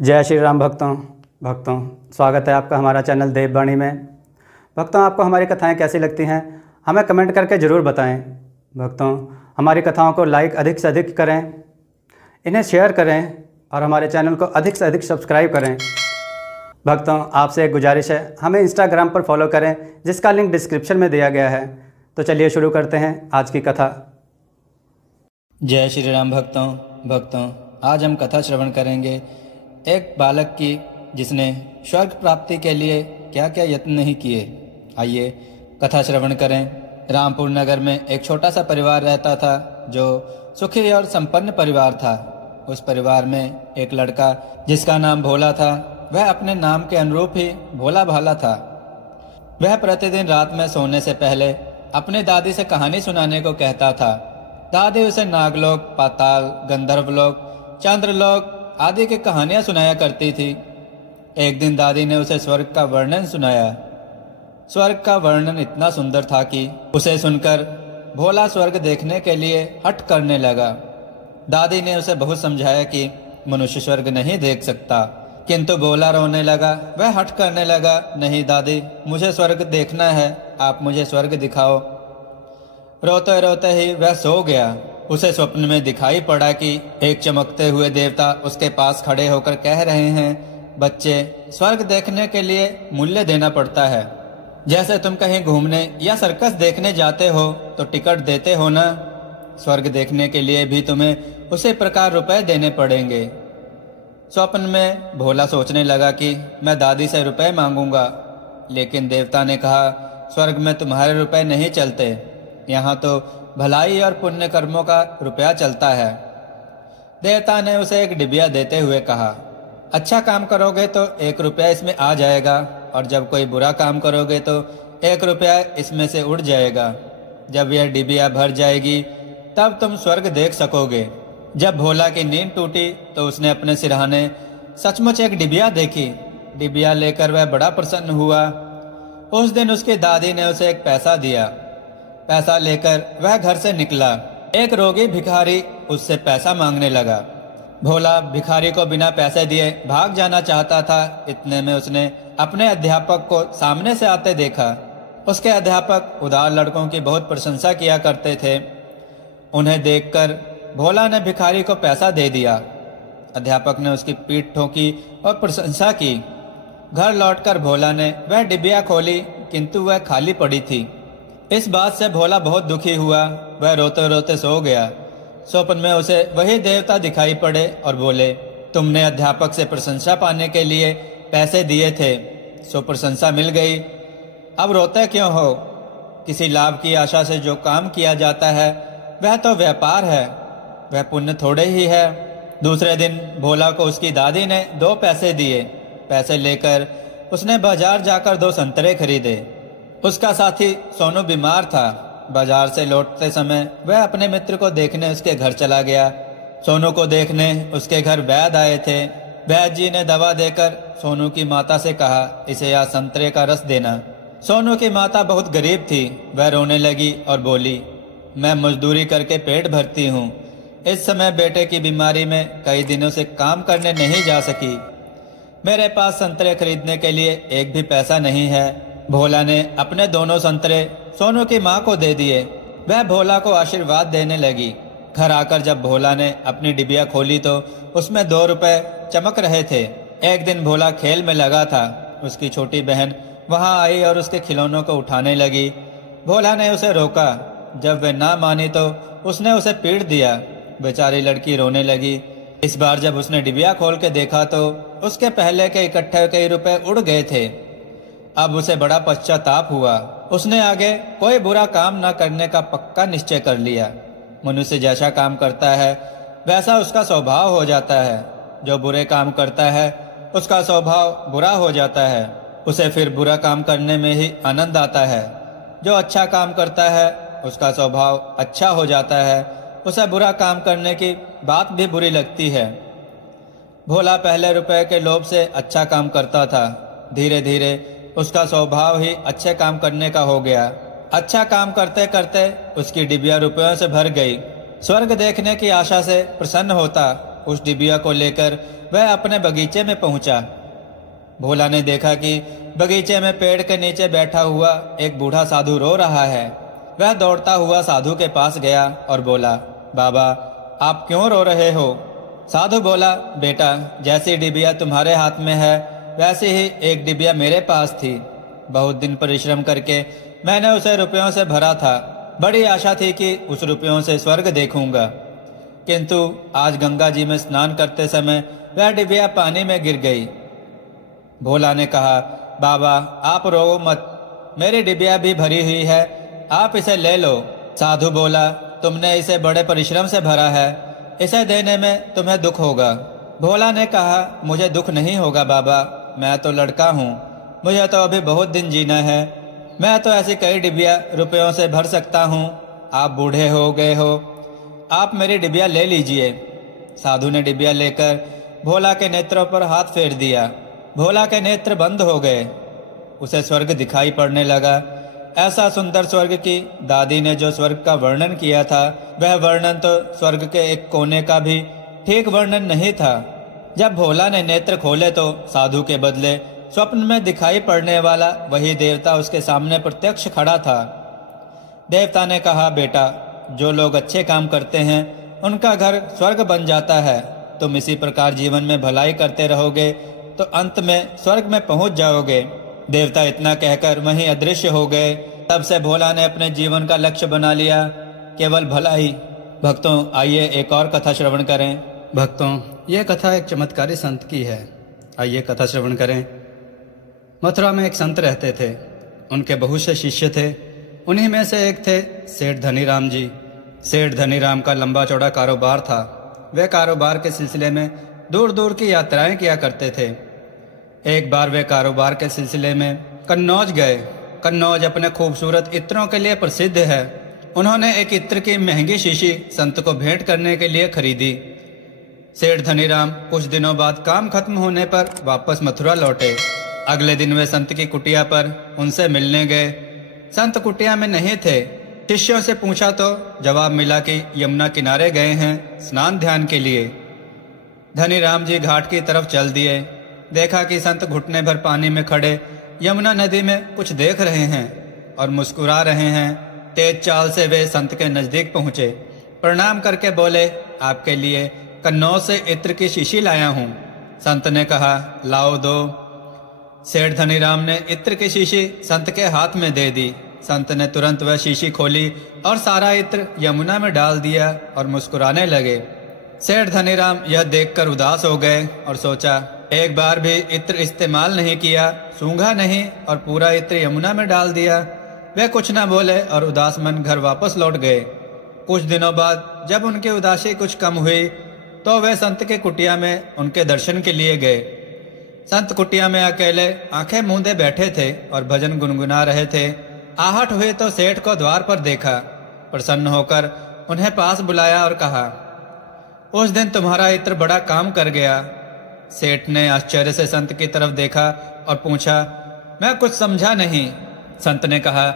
जय श्री राम भक्तों स्वागत है आपका हमारा चैनल देववाणी में। भक्तों, आपको हमारी कथाएं कैसी लगती हैं हमें कमेंट करके ज़रूर बताएं। भक्तों, हमारी कथाओं को लाइक अधिक से अधिक करें, इन्हें शेयर करें और हमारे चैनल को अधिक से अधिक सब्सक्राइब करें। भक्तों, आपसे एक गुजारिश है, हमें इंस्टाग्राम पर फॉलो करें जिसका लिंक डिस्क्रिप्शन में दिया गया है। तो चलिए शुरू करते हैं आज की कथा। जय श्री राम भक्तों, आज हम कथा श्रवण करेंगे एक बालक की जिसने स्वर्ग प्राप्ति के लिए क्या क्या यत्न नहीं किए। आइए कथा श्रवण करें। रामपुर नगर में एक छोटा सा परिवार रहता था जो सुखी और संपन्न परिवार था। उस परिवार में एक लड़का जिसका नाम भोला था। वह अपने नाम के अनुरूप ही भोला भाला था। वह प्रतिदिन रात में सोने से पहले अपनी दादी से कहानी सुनाने को कहता था। दादी उसे नागलोक, पाताल, गंधर्वलोक, चंद्रलोक आदि की कहानियां सुनाया करती थी। एक दिन दादी ने उसे स्वर्ग का वर्णन सुनाया। स्वर्ग का वर्णन इतना सुंदर था कि उसे सुनकर भोला स्वर्ग देखने के लिए हठ करने लगा। दादी ने उसे बहुत समझाया कि मनुष्य स्वर्ग नहीं देख सकता, किंतु भोला रोने लगा। वह हठ करने लगा, नहीं दादी, मुझे स्वर्ग देखना है, आप मुझे स्वर्ग दिखाओ। रोते रोते ही वह सो गया। उसे स्वप्न में दिखाई पड़ा कि एक चमकते हुए देवता उसके पास खड़े होकर कह रहे हैं, बच्चे, स्वर्ग देखने के लिए मूल्य देना पड़ता है। जैसे तुम कहीं घूमने या सर्कस देखने जाते हो तो टिकट देते हो ना, स्वर्ग देखने के लिए भी तुम्हें उसी प्रकार रुपए देने पड़ेंगे। स्वप्न में भोला सोचने लगा कि मैं दादी से रुपए मांगूंगा, लेकिन देवता ने कहा, स्वर्ग में तुम्हारे रुपए नहीं चलते, यहाँ तो भलाई और पुण्य कर्मों का रुपया चलता है। देवता ने उसे एक डिबिया देते हुए कहा, अच्छा काम करोगे तो 1 रुपया इसमें आ जाएगा, और जब कोई बुरा काम करोगे तो 1 रुपया इसमें से उड़ जाएगा। जब यह डिबिया भर जाएगी तब तुम स्वर्ग देख सकोगे। जब भोला की नींद टूटी तो उसने अपने सिरहाने सचमुच एक डिबिया देखी। डिबिया लेकर वह बड़ा प्रसन्न हुआ। उस दिन उसकी दादी ने उसे एक पैसा दिया। पैसा लेकर वह घर से निकला। एक रोगी भिखारी उससे पैसा मांगने लगा। भोला भिखारी को बिना पैसे दिए भाग जाना चाहता था। इतने में उसने अपने अध्यापक को सामने से आते देखा। उसके अध्यापक उदार लड़कों की बहुत प्रशंसा किया करते थे। उन्हें देखकर भोला ने भिखारी को पैसा दे दिया। अध्यापक ने उसकी पीठ ठोकी और प्रशंसा की। घर लौटकर भोला ने वह डिबिया खोली, किंतु वह खाली पड़ी थी। इस बात से भोला बहुत दुखी हुआ। वह रोते रोते सो गया। स्वप्न में उसे वही देवता दिखाई पड़े और बोले, तुमने अध्यापक से प्रशंसा पाने के लिए पैसे दिए थे, सो प्रशंसा मिल गई, अब रोते क्यों हो? किसी लाभ की आशा से जो काम किया जाता है वह तो व्यापार है, वह पुण्य थोड़े ही है। दूसरे दिन भोला को उसकी दादी ने 2 पैसे दिए। पैसे लेकर उसने बाजार जाकर 2 संतरे खरीदे। उसका साथी सोनू बीमार था। बाजार से लौटते समय वह अपने मित्र को देखने उसके घर चला गया। सोनू को देखने उसके घर वैद्य आए थे। वैद्य जी ने दवा देकर सोनू की माता से कहा, इसे आज संतरे का रस देना। सोनू की माता बहुत गरीब थी। वह रोने लगी और बोली, मैं मजदूरी करके पेट भरती हूँ। इस समय बेटे की बीमारी में कई दिनों से काम करने नहीं जा सकी। मेरे पास संतरे खरीदने के लिए एक भी पैसा नहीं है। भोला ने अपने दोनों संतरे सोनू की माँ को दे दिए। वह भोला को आशीर्वाद देने लगी। घर आकर जब भोला ने अपनी डिबिया खोली तो उसमें 2 रुपए चमक रहे थे। एक दिन भोला खेल में लगा था। उसकी छोटी बहन वहां आई और उसके खिलौनों को उठाने लगी। भोला ने उसे रोका। जब वह ना मानी तो उसने उसे पीट दिया। बेचारी लड़की रोने लगी। इस बार जब उसने डिबिया खोल के देखा तो उसके पहले के इकट्ठे कई रुपए उड़ गए थे। अब उसे बड़ा पश्चाताप हुआ। उसने आगे कोई बुरा काम न करने का पक्का निश्चय कर लिया। मनुष्य जैसा काम करता है वैसा उसका स्वभाव हो जाता है। जो बुरे काम करता है उसका स्वभाव बुरा हो जाता है। उसे फिर बुरा काम करने में ही आनंद आता है। जो अच्छा काम करता है उसका स्वभाव अच्छा हो जाता है। उसे बुरा काम करने की बात भी बुरी लगती है। भोला पहले रुपए के लोभ से अच्छा काम करता था। धीरे धीरे उसका स्वभाव ही अच्छे काम करने का हो गया। अच्छा काम करते करते उसकी डिबिया रुपयों से भर गई। स्वर्ग देखने की आशा से प्रसन्न होता उस डिबिया को लेकर वह अपने बगीचे में पहुंचा। भोला ने देखा कि बगीचे में पेड़ के नीचे बैठा हुआ एक बूढ़ा साधु रो रहा है। वह दौड़ता हुआ साधु के पास गया और बोला, बाबा आप क्यों रो रहे हो? साधु बोला, बेटा जैसी डिबिया तुम्हारे हाथ में है वैसे ही एक डिबिया मेरे पास थी। बहुत दिन परिश्रम करके मैंने उसे रुपयों से भरा था। बड़ी आशा थी कि उस रुपयों से स्वर्ग देखूंगा, किंतु आज गंगा जी में स्नान करते समय वह डिबिया पानी में गिर गई। भोला ने कहा, बाबा आप रो मत, मेरी डिबिया भी भरी हुई है, आप इसे ले लो। साधु बोला, तुमने इसे बड़े परिश्रम से भरा है, इसे देने में तुम्हें दुख होगा। भोला ने कहा, मुझे दुख नहीं होगा बाबा, मैं तो लड़का हूँ, मुझे तो अभी बहुत दिन जीना है, मैं तो ऐसी कई डिबिया रुपयों से भर सकता हूँ। आप बूढ़े हो गए हो, आप मेरी डिबिया ले लीजिए। साधु ने डिबिया लेकर भोला के नेत्रों पर हाथ फेर दिया। भोला के नेत्र बंद हो गए। उसे स्वर्ग दिखाई पड़ने लगा। ऐसा सुंदर स्वर्ग कि दादी ने जो स्वर्ग का वर्णन किया था वह वर्णन तो स्वर्ग के एक कोने का भी ठीक वर्णन नहीं था। जब भोला ने नेत्र खोले तो साधु के बदले स्वप्न में दिखाई पड़ने वाला वही देवता उसके सामने प्रत्यक्ष खड़ा था। देवता ने कहा, बेटा जो लोग अच्छे काम करते हैं उनका घर स्वर्ग बन जाता है। तुम इसी प्रकार जीवन में भलाई करते रहोगे तो अंत में स्वर्ग में पहुंच जाओगे। देवता इतना कहकर वहीं अदृश्य हो गए। तब से भोला ने अपने जीवन का लक्ष्य बना लिया, केवल भलाई। भक्तों आइए एक और कथा श्रवण करें। भक्तों ये कथा एक चमत्कारी संत की है, आइए कथा श्रवण करें। मथुरा में एक संत रहते थे, उनके बहुत से शिष्य थे। उन्हीं में से एक थे सेठ धनीराम जी। सेठ धनीराम का लंबा चौड़ा कारोबार था। वे कारोबार के सिलसिले में दूर दूर की यात्राएं किया करते थे। एक बार वे कारोबार के सिलसिले में कन्नौज गए। कन्नौज अपने खूबसूरत इत्रों के लिए प्रसिद्ध है। उन्होंने एक इत्र की महंगी शीशी संत को भेंट करने के लिए खरीदी। सेठ धनीराम कुछ दिनों बाद काम खत्म होने पर वापस मथुरा लौटे। अगले दिन वे संत की कुटिया पर उनसे मिलने गए। संत कुटिया में नहीं थे। शिष्यों से पूछा तो जवाब मिला कि यमुना किनारे गए हैं स्नान ध्यान के लिए। धनीराम जी घाट की तरफ चल दिए। देखा कि संत घुटने भर पानी में खड़े यमुना नदी में कुछ देख रहे हैं और मुस्कुरा रहे हैं। तेज चाल से वे संत के नजदीक पहुंचे। प्रणाम करके बोले, आपके लिए कन्नौज से इत्र की शीशी लाया हूं। संत ने कहा, लाओ दो। सेठ धनीराम ने इत्र की शीशी संत के हाथ में दे दी। संत ने तुरंत वह शीशी खोली और सारा इत्र यमुना में डाल दिया और मुस्कुराने लगे। सेठ धनीराम यह देखकर उदास हो गए और सोचा, एक बार भी इत्र इस्तेमाल नहीं किया, सूंघा नहीं और पूरा इत्र यमुना में डाल दिया। वे कुछ न बोले और उदास मन घर वापस लौट गए। कुछ दिनों बाद जब उनकी उदासी कुछ कम हुई तो वे संत के कुटिया में उनके दर्शन के लिए गए। संत कुटिया में अकेले आंखें मूंदे बैठे थे और भजन गुनगुना रहे थे। आहट हुई तो सेठ को द्वार पर देखा। प्रसन्न होकर उन्हें पास बुलाया और कहा, उस दिन तुम्हारा इत्र बड़ा काम कर गया। सेठ ने आश्चर्य से संत की तरफ देखा और पूछा, मैं कुछ समझा नहीं। संत ने कहा,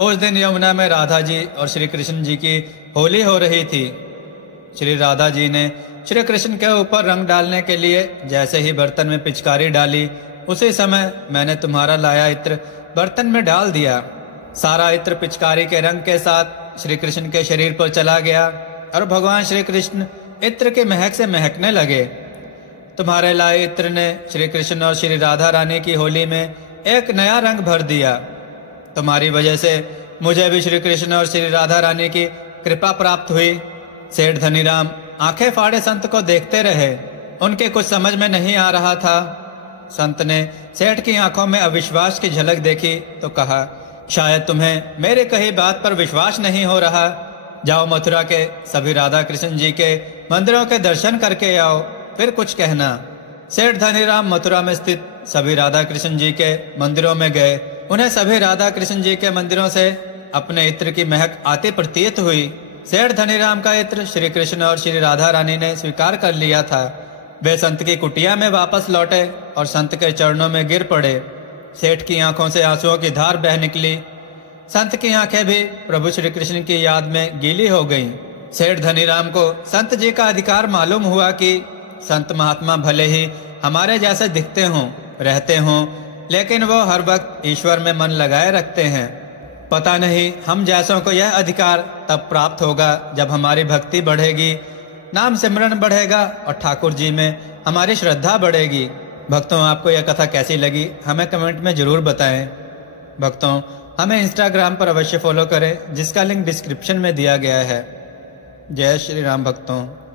उस दिन यमुना में राधा जी और श्री कृष्ण जी की होली हो रही थी। श्री राधा जी ने श्री कृष्ण के ऊपर रंग डालने के लिए जैसे ही बर्तन में पिचकारी डाली, उसी समय मैंने तुम्हारा लाया इत्र बर्तन में डाल दिया। सारा इत्र पिचकारी के रंग के साथ श्री कृष्ण के शरीर पर चला गया और भगवान श्री कृष्ण इत्र के महक से महकने लगे। तुम्हारे लाए इत्र ने श्री कृष्ण और श्री राधा रानी की होली में एक नया रंग भर दिया। तुम्हारी वजह से मुझे भी श्री कृष्ण और श्री राधा रानी की कृपा प्राप्त हुई। सेठ धनीराम आंखें फाड़े संत को देखते रहे। उनके कुछ समझ में नहीं आ रहा था। संत ने सेठ की आंखों में अविश्वास की झलक देखी तो कहा, शायद तुम्हें मेरे कही बात पर विश्वास नहीं हो रहा। जाओ मथुरा के सभी राधा कृष्ण जी के मंदिरों के दर्शन करके आओ, फिर कुछ कहना। सेठ धनीराम मथुरा में स्थित सभी राधा कृष्ण जी के मंदिरों में गए। उन्हें सभी राधा कृष्ण जी के मंदिरों से अपने इत्र की महक आती प्रतीत हुई। सेठ धनीराम का इत्र श्री कृष्ण और श्री राधा रानी ने स्वीकार कर लिया था। वे संत की कुटिया में वापस लौटे और संत के चरणों में गिर पड़े। सेठ की आंखों से आंसुओं की धार बह निकली। संत की आंखें भी प्रभु श्री कृष्ण की याद में गीली हो गईं। सेठ धनीराम को संत जी का अधिकार मालूम हुआ कि संत महात्मा भले ही हमारे जैसे दिखते हों, रहते हों, लेकिन वो हर वक्त ईश्वर में मन लगाए रखते हैं। पता नहीं हम जैसों को यह अधिकार तब प्राप्त होगा जब हमारी भक्ति बढ़ेगी, नाम सिमरन बढ़ेगा और ठाकुर जी में हमारी श्रद्धा बढ़ेगी। भक्तों, आपको यह कथा कैसी लगी हमें कमेंट में जरूर बताएं। भक्तों, हमें इंस्टाग्राम पर अवश्य फॉलो करें, जिसका लिंक डिस्क्रिप्शन में दिया गया है। जय श्री राम भक्तों।